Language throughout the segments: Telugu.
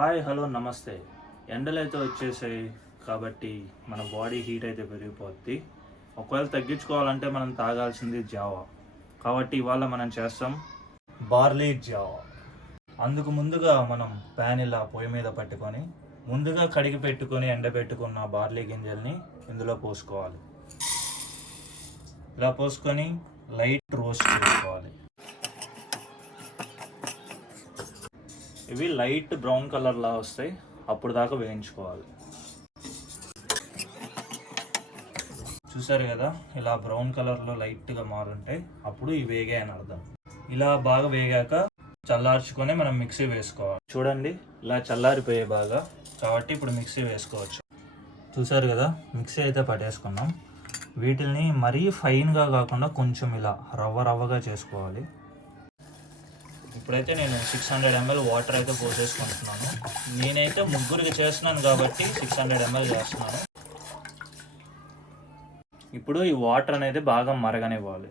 హాయ్ హలో నమస్తే. ఎండలు అయితే వచ్చేసాయి కాబట్టి మన బాడీ హీట్ అయితే పెరిగిపోద్ది. ఒకవేళ తగ్గించుకోవాలంటే మనం తాగాల్సింది జావా. కాబట్టి ఇవాళ మనం చేస్తాం బార్లీ జావా. అందుకు ముందుగా మనం ప్యాన్ ఇలా పొయ్యి మీద పట్టుకొని ముందుగా కడిగి పెట్టుకొని ఎండబెట్టుకున్న బార్లీ గింజల్ని ఇందులో పోసుకోవాలి. ఇలా పోసుకొని లైట్ రోస్ట్ చేసుకోవాలి. ఇవి లైట్ బ్రౌన్ కలర్లా వస్తాయి. అప్పుడు దాకా వేయించుకోవాలి. చూసారు కదా ఇలా బ్రౌన్ కలర్లో లైట్గా మారుంటాయి అప్పుడు ఇవి వేగాయని అని అర్థం. ఇలా బాగా వేగాక చల్లార్చుకొని మనం మిక్సీ వేసుకోవాలి. చూడండి ఇలా చల్లారిపోయే బాగా. కాబట్టి ఇప్పుడు మిక్సీ వేసుకోవచ్చు. చూసారు కదా మిక్సీ అయితే పట్టేసుకున్నాం. వీటిని మరీ ఫైన్గా కాకుండా కొంచెం ఇలా రవ్వ రవ్వగా చేసుకోవాలి. ఇప్పుడైతే నేను సిక్స్ హండ్రెడ్ ఎంఎల్ వాటర్ అయితే పోసేసుకుంటున్నాను. నేనైతే ముగ్గురికి చేస్తున్నాను కాబట్టి సిక్స్ హండ్రెడ్ ఎంఎల్ చేస్తున్నాను. ఇప్పుడు ఈ వాటర్ అనేది బాగా మరగనివ్వాలి.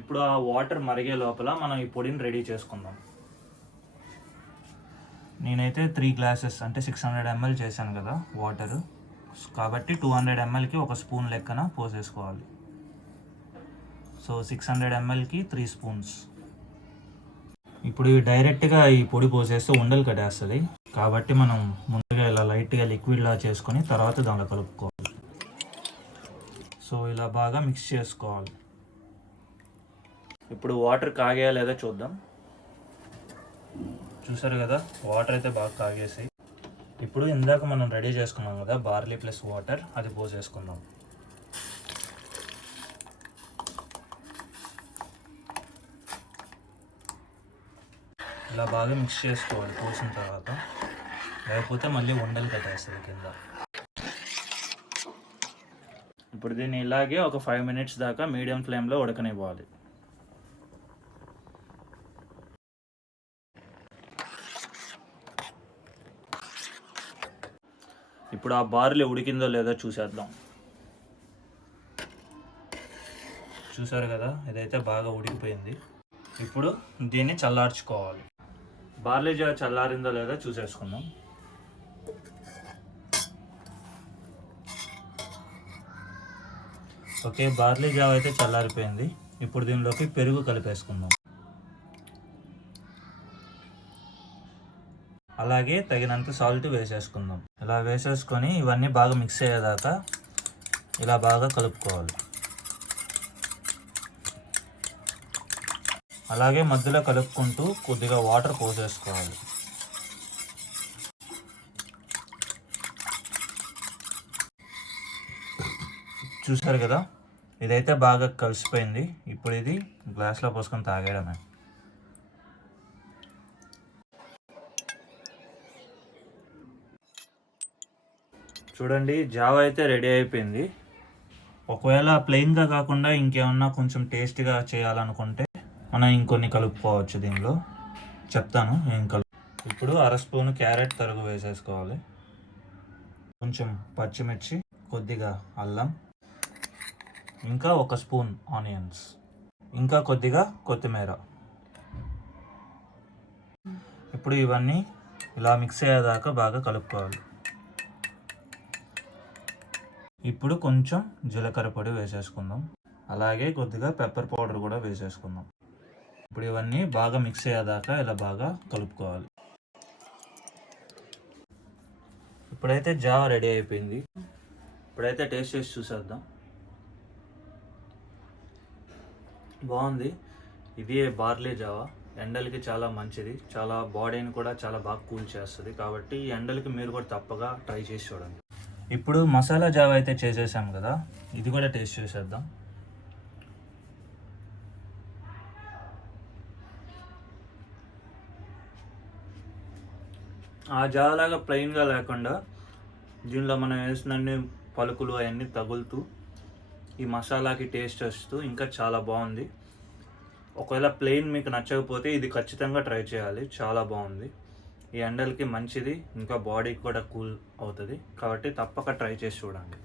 ఇప్పుడు ఆ వాటర్ మరిగే లోపల మనం ఈ పొడిని రెడీ చేసుకుందాం. నేనైతే త్రీ గ్లాసెస్ అంటే సిక్స్ హండ్రెడ్ ఎంఎల్ చేశాను కదా వాటర్ కాబట్టి టూ హండ్రెడ్ ఎంఎల్కి ఒక స్పూన్ లెక్కన పోసేసుకోవాలి. సో సిక్స్ హండ్రెడ్ ఎంఎల్కి త్రీ స్పూన్స్. ఇప్పుడు ఇవి డైరెక్ట్గా ఈ పొడి పోసేస్తే ఉండలు కట్టేస్తుంది. కాబట్టి మనం ముందుగా ఇలా లైట్గా లిక్విడ్లా చేసుకొని తర్వాత దాంట్లో కలుపుకోవాలి. సో ఇలా బాగా మిక్స్ చేసుకోవాలి. ఇప్పుడు వాటర్ కాగేయా లేదా చూద్దాం. చూసారు కదా వాటర్ అయితే బాగా కాగేసాయి. ఇప్పుడు ఇందాక మనం రెడీ చేసుకున్నాం కదా బార్లీ ప్లస్ వాటర్ అది పోసేసుకుందాం. ఇలా బాగా మిక్స్ చేసుకోవాలి పోసిన తర్వాత. లేకపోతే మళ్ళీ ఉండలు కట్టేస్తుంది కింద. ఇప్పుడు దీన్ని ఇలాగే ఒక ఫైవ్ మినిట్స్ దాకా మీడియం ఫ్లేమ్లో ఉడకనివ్వాలి. ఇప్పుడు ఆ బార్లీ ఉడికిందో లేదో చూసేద్దాం. చూసారు కదా? ఇదైతే బాగా ఉడికిపోయింది. ఇప్పుడు దీన్ని చల్లార్చుకోవాలి. బార్లీ జావ చల్లారిందో లేదో చూసేసుకుందాం. ఓకే బార్లీ జావ అయితే చల్లారిపోయింది. ఇప్పుడు దీనిలోకి పెరుగు కలిపేసుకుందాం. అలాగే తగినంత సాల్ట్ వేసేసుకుందాం. ఇలా వేసేసుకొని ఇవన్నీ బాగా మిక్స్ అయ్యేదాకా ఇలా బాగా కలుపుకోవాలి. అలాగే మధ్యలో కలుపుకుంటూ కొద్దిగా వాటర్ పోసేసుకోవాలి. చూసారు కదా? ఇదైతే బాగా కలిసిపోయింది. ఇప్పుడు ఇది గ్లాస్లో పోసుకొని తాగేయడమే. చూడండి జావ అయితే రెడీ అయిపోయింది. ఒకవేళ ప్లెయిన్గా కాకుండా ఇంకేమన్నా కొంచెం టేస్ట్గా చేయాలనుకుంటే మనం ఇంకొన్ని కలుపుకోవచ్చు దీనిలో. చెప్తాను ఏం కలుపు ఇప్పుడు అర స్పూన్ క్యారెట్ తరుగు వేసేసుకోవాలి. కొంచెం పచ్చిమిర్చి కొద్దిగా అల్లం ఇంకా ఒక స్పూన్ ఆనియన్స్ ఇంకా కొద్దిగా కొత్తిమీర. ఇప్పుడు ఇవన్నీ ఇలా మిక్స్ అయ్యేదాకా బాగా కలుపుకోవాలి. ఇప్పుడు కొంచెం జీలకర్ర పొడి వేసేసుకుందాం. అలాగే కొద్దిగా పెప్పర్ పౌడర్ కూడా వేసేసుకుందాం. ఇప్పుడు ఇవన్నీ బాగా మిక్స్ అయ్యేదాకా ఇలా బాగా కలుపుకోవాలి. ఇప్పుడైతే జావా రెడీ అయిపోయింది. ఇప్పుడైతే టేస్ట్ చేసి చూసేద్దాం. బాగుంది. ఇది బార్లీ జావా. ఎండలకి చాలా మంచిది. చాలా బాడీని కూడా చాలా బాగా కూల్ చేస్తుంది. కాబట్టి ఈ ఎండలకి మీరు కూడా తప్పగా ట్రై చేసి చూడండి. ఇప్పుడు మసాలా జావా అయితే చేసేసాం కదా. ఇది కూడా టేస్ట్ చేసేద్దాం. ఆ జాలాగా ప్లెయిన్గా లేకుండా దీనిలో మనం వేసిన అన్ని పలుకులు అవన్నీ తగులుతూ ఈ మసాలాకి టేస్ట్ వస్తూ ఇంకా చాలా బాగుంది. ఒకవేళ ప్లెయిన్ మీకు నచ్చకపోతే ఇది ఖచ్చితంగా ట్రై చేయాలి. చాలా బాగుంది. ఈ ఎండలకి మంచిది. ఇంకా బాడీకి కూడా కూల్ అవుతుంది. కాబట్టి తప్పక ట్రై చేసి చూడండి.